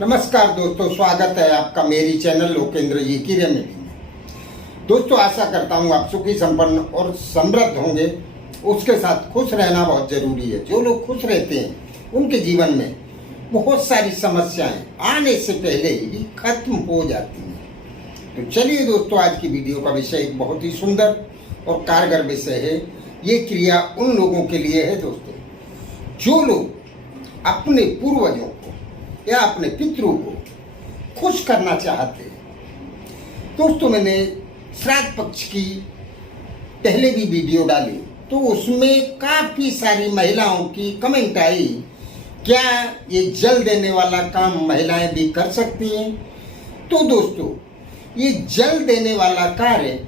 नमस्कार दोस्तों, स्वागत है आपका मेरी चैनल लोकेंद्र जी की रेमेडी में। दोस्तों, आशा करता हूँ आप सुखी संपन्न और समृद्ध होंगे। उसके साथ खुश रहना बहुत जरूरी है। जो लोग खुश रहते हैं उनके जीवन में बहुत सारी समस्याएं आने से पहले ही खत्म हो जाती हैं। तो चलिए दोस्तों, आज की वीडियो का विषय एक बहुत ही सुंदर और कारगर विषय है। ये क्रिया उन लोगों के लिए है दोस्तों, जो लोग अपने पूर्वजों को या अपने पितरों को खुश करना चाहते हैं। दोस्तों, मैंने श्राद्ध पक्ष की पहले भी वीडियो डाली तो उसमें काफी सारी महिलाओं की कमेंट आई, क्या ये जल देने वाला काम महिलाएं भी कर सकती हैं? तो दोस्तों, ये जल देने वाला कार्य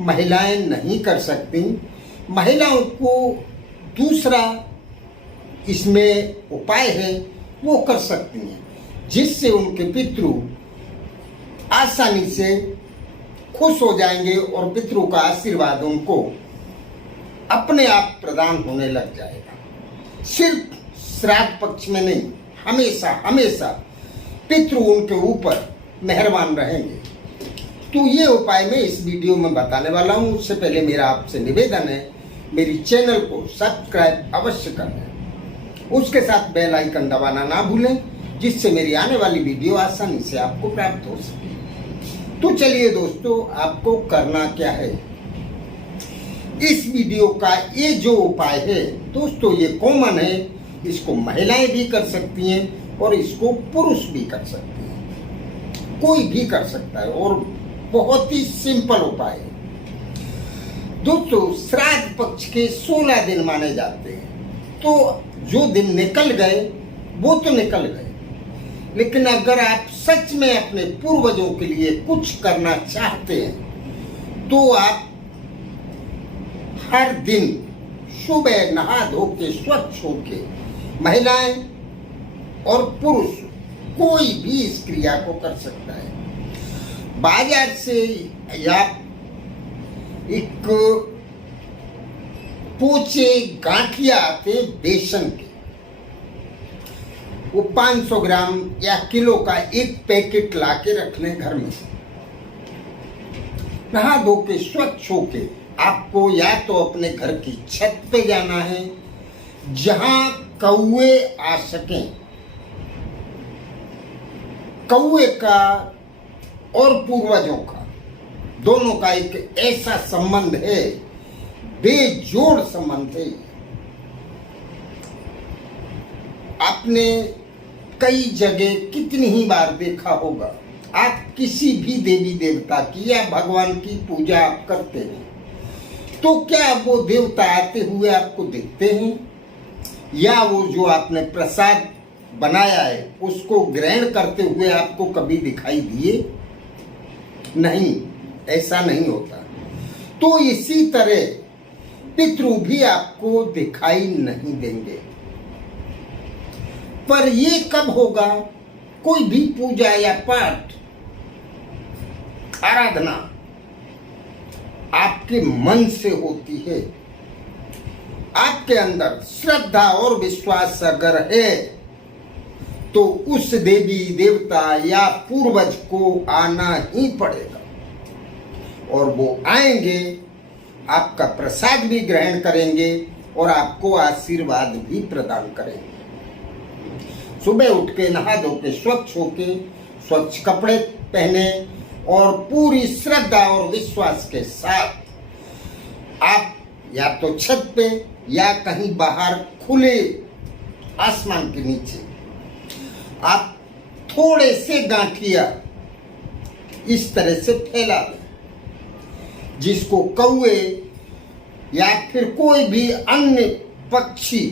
महिलाएं नहीं कर सकती। महिलाओं को दूसरा इसमें उपाय है, वो कर सकती हैं, जिससे उनके पितृ आसानी से खुश हो जाएंगे और पितरों का आशीर्वाद उनको अपने आप प्रदान होने लग जाएगा। सिर्फ श्राद्ध पक्ष में नहीं, हमेशा हमेशा पितृ उनके ऊपर मेहरबान रहेंगे। तो ये उपाय मैं इस वीडियो में बताने वाला हूँ। उससे पहले मेरा आपसे निवेदन है, मेरी चैनल को सब्सक्राइब अवश्य करें, उसके साथ बेल आइकन दबाना ना भूलें, जिससे मेरी आने वाली वीडियो आसानी से आपको प्राप्त हो सके। तो चलिए दोस्तों, आपको करना क्या है। इस वीडियो का ये जो उपाय है दोस्तों, ये कॉमन है। इसको महिलाएं भी कर सकती हैं और इसको पुरुष भी कर सकते हैं, कोई भी कर सकता है और बहुत ही सिंपल उपाय है। दोस्तों, श्राद्ध पक्ष के 16 दिन माने जाते हैं। तो जो दिन निकल गए वो तो निकल गए, लेकिन अगर आप सच में अपने पूर्वजों के लिए कुछ करना चाहते हैं तो आप हर दिन सुबह नहा धो के स्वच्छ होके, महिलाएं और पुरुष कोई भी इस क्रिया को कर सकता है। बाजार से या एक पोचे गांठिया आते बेसन के, वो 500 ग्राम या किलो का एक पैकेट लाके रख लें घर में। नहा धो के स्वच्छ होके आपको या तो अपने घर की छत पे जाना है, जहां कौवे आ सकें। कौवे का और पूर्वजों का दोनों का एक ऐसा संबंध है, बेजोड़ संबंध है। आपने कई जगह कितनी ही बार देखा होगा, आप किसी भी देवी देवता की या भगवान की पूजा आप करते हैं तो क्या वो देवता आते हुए आपको दिखते हैं, या वो जो आपने प्रसाद बनाया है उसको ग्रहण करते हुए आपको कभी दिखाई दिए? नहीं, ऐसा नहीं होता। तो इसी तरह पितृ भी आपको दिखाई नहीं देंगे। पर ये कब होगा? कोई भी पूजा या पाठ आराधना आपके मन से होती है। आपके अंदर श्रद्धा और विश्वास अगर है तो उस देवी देवता या पूर्वज को आना ही पड़ेगा, और वो आएंगे, आपका प्रसाद भी ग्रहण करेंगे और आपको आशीर्वाद भी प्रदान करेंगे। सुबह उठ के नहा धो के स्वच्छ होके, स्वच्छ कपड़े पहने और पूरी श्रद्धा और विश्वास के साथ आप या तो छत पे या कहीं बाहर खुले आसमान के नीचे आप थोड़े से गांठिया इस तरह से फैला दें, जिसको कौवे या फिर कोई भी अन्य पक्षी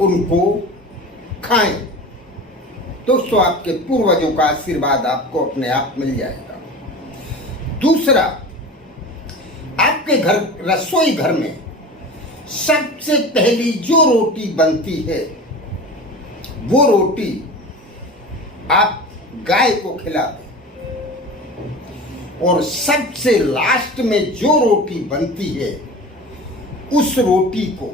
उनको खाएं। दोस्तों, आपके पूर्वजों का आशीर्वाद आपको अपने आप मिल जाएगा। दूसरा, आपके घर रसोई घर में सबसे पहली जो रोटी बनती है वो रोटी आप गाय को खिला दें, और सबसे लास्ट में जो रोटी बनती है उस रोटी को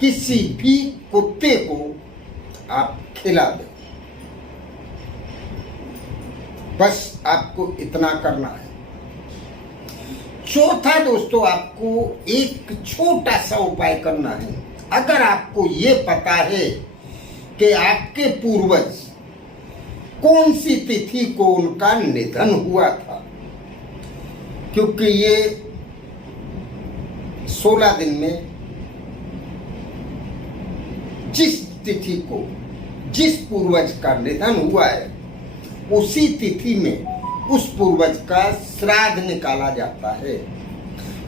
किसी भी कुत्ते को आप खिला दें। बस आपको इतना करना है। चौथा दोस्तों, आपको एक छोटा सा उपाय करना है। अगर आपको ये पता है कि आपके पूर्वज कौन सी तिथि को उनका निधन हुआ था, क्योंकि ये 16 दिन में जिस तिथि को जिस पूर्वज का निधन हुआ है उसी तिथि में उस पूर्वज का श्राद्ध निकाला जाता है।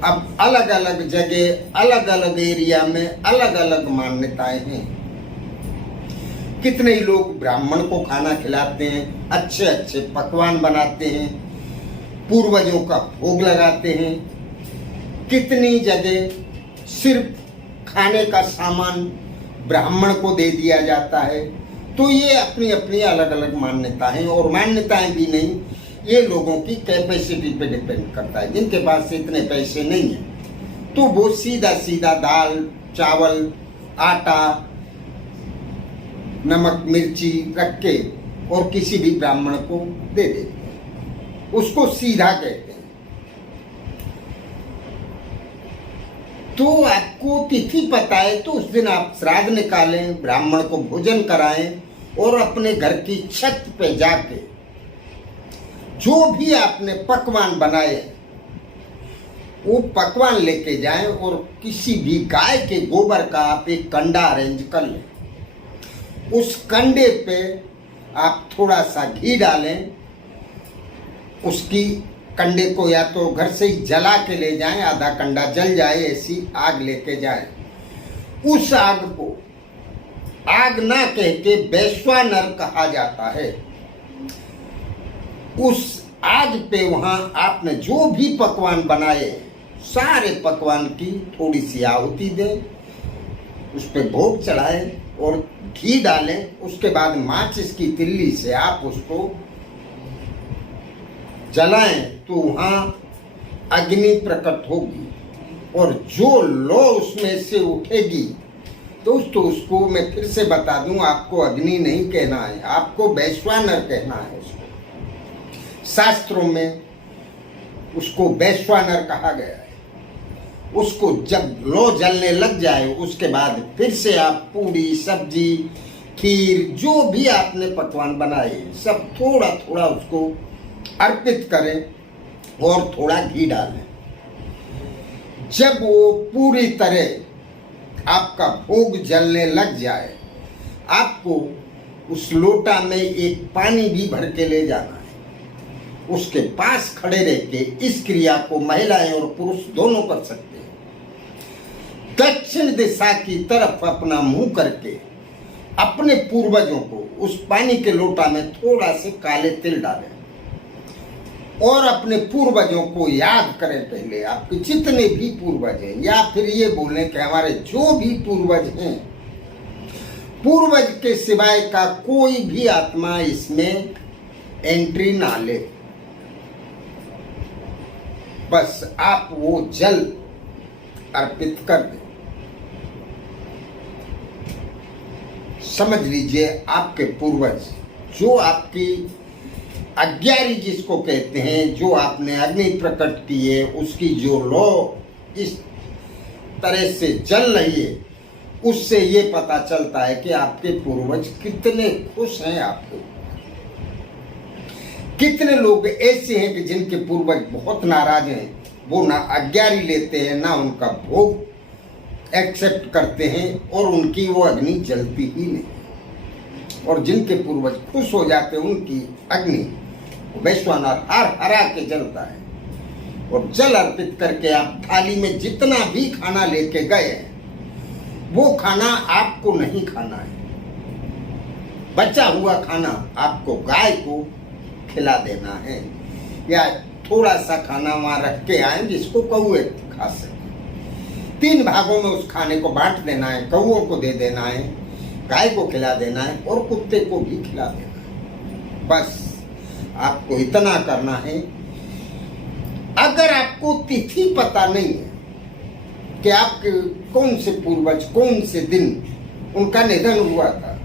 अब अलग अलग जगह अलग अलग एरिया में अलग अलग मान्यताएं हैं। कितने लोग ब्राह्मण को खाना खिलाते हैं, अच्छे अच्छे पकवान बनाते हैं, पूर्वजों का भोग लगाते हैं। कितनी जगह सिर्फ खाने का सामान ब्राह्मण को दे दिया जाता है। तो ये अपनी अपनी अलग अलग मान्यताएं, और मान्यताएं भी नहीं, ये लोगों की कैपेसिटी पे डिपेंड करता है। जिनके पास इतने पैसे नहीं है तो वो सीधा सीधा दाल चावल आटा नमक मिर्ची रख के और किसी भी ब्राह्मण को दे देते हैं, उसको सीधा कहते हैं। तो आपको तिथि पता है तो उस दिन आप श्राद्ध निकालें, ब्राह्मण को भोजन कराएं और अपने घर की छत पे जाके जो भी आपने पकवान बनाए वो पकवान लेके जाएं और किसी भी गाय के गोबर का आप एक कंडा अरेंज कर लें। उस कंडे पे आप थोड़ा सा घी डालें, उसकी कंडे को या तो घर से ही जला के ले जाएं, आधा कंडा जल जाए ऐसी आग लेके जाएं। उस आग को आग ना कह के वैश्वानर कहा जाता है। उस आग पे वहां आपने जो भी पकवान बनाए सारे पकवान की थोड़ी सी आहुति दें, उस पे भोग चढ़ाएं और घी डालें। उसके बाद माचिस की तिल्ली से आप उसको जलाएं तो वहां अग्नि प्रकट होगी और जो लौ उसमें से उठेगी दोस्तों, उसको मैं फिर से बता दूं, आपको अग्नि नहीं कहना है, आपको वैश्वानर कहना है। उसको शास्त्रों में उसको वैश्वानर कहा गया है। उसको जब लौ जलने लग जाए उसके बाद फिर से आप पूरी सब्जी खीर जो भी आपने पकवान बनाए सब थोड़ा थोड़ा उसको अर्पित करें और थोड़ा घी डालें। जब वो पूरी तरह आपका भोग जलने लग जाए, आपको उस लोटा में एक पानी भी भर के ले जाना है। उसके पास खड़े रह के इस क्रिया को महिलाएं और पुरुष दोनों कर सकते हैं। दक्षिण दिशा की तरफ अपना मुंह करके अपने पूर्वजों को उस पानी के लोटा में थोड़ा से काले तिल डालें और अपने पूर्वजों को याद करें। पहले आपके जितने भी पूर्वज हैं, या फिर ये बोलें कि हमारे जो भी पूर्वज हैं, पूर्वज के सिवाय का कोई भी आत्मा इसमें एंट्री ना ले। बस आप वो जल अर्पित कर दें। समझ लीजिए आपके पूर्वज जो आपकी अज्ञारी जिसको कहते हैं, जो आपने अग्नि प्रकट की है, उसकी जो लौ इस तरह से जल रही है, उससे ये पता चलता है कि आपके पूर्वज कितने खुश हैं आपके। कितने लोग ऐसे हैं कि जिनके पूर्वज बहुत नाराज हैं, वो ना आज्ञारी लेते हैं ना उनका भोग एक्सेप्ट करते हैं और उनकी वो अग्नि जलती ही नहीं। और जिनके पूर्वज खुश हो जाते हैं उनकी अग्नि वैश्वानर हर हरा के जलता है। और जल अर्पित करके आप थाली में जितना भी खाना लेके गए हैं वो खाना आपको नहीं खाना है। बचा हुआ खाना आपको गाय को खिला देना है, या थोड़ा सा खाना वहां रख के आए जिसको कौवे खा सके। 3 भागों में उस खाने को बांट देना है, कौओं को दे देना है, गाय को खिला देना है और कुत्ते को भी खिला देना है। बस आपको इतना करना है। अगर आपको तिथि पता नहीं है कि आपके कौन से पूर्वज कौन से दिन उनका निधन हुआ था,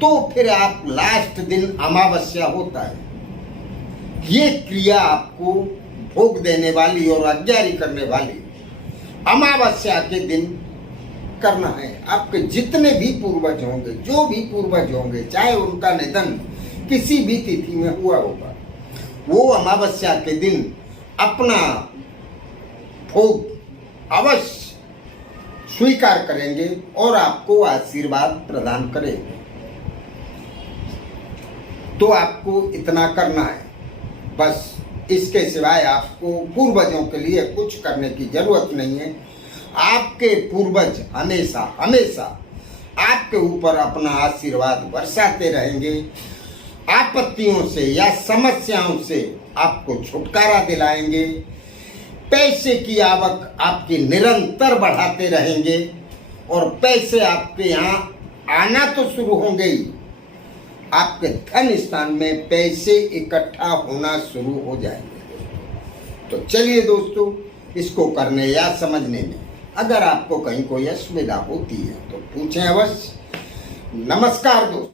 तो फिर आप लास्ट दिन अमावस्या होता है, ये क्रिया आपको भोग देने वाली और आज्ञारी करने वाली अमावस्या के दिन करना है। आपके जितने भी पूर्वज होंगे, जो भी पूर्वज होंगे, चाहे उनका निधन किसी भी तिथि में हुआ होगा, वो अमावस्या के दिन अपना भोग अवश्य स्वीकार करेंगे और आपको आशीर्वाद प्रदान करेंगे। तो आपको इतना करना है, बस इसके सिवाय आपको पूर्वजों के लिए कुछ करने की जरूरत नहीं है। आपके पूर्वज हमेशा हमेशा आपके ऊपर अपना आशीर्वाद बरसाते रहेंगे। आपत्तियों से या समस्याओं से आपको छुटकारा दिलाएंगे। पैसे की आवक आपकी निरंतर बढ़ाते रहेंगे और पैसे आपके यहाँ आना तो शुरू होंगे ही, आपके धन स्थान में पैसे इकट्ठा होना शुरू हो जाएंगे। तो चलिए दोस्तों, इसको करने या समझने में अगर आपको कहीं कोई असुविधा होती है तो पूछें अवश्य। नमस्कार दोस्तों।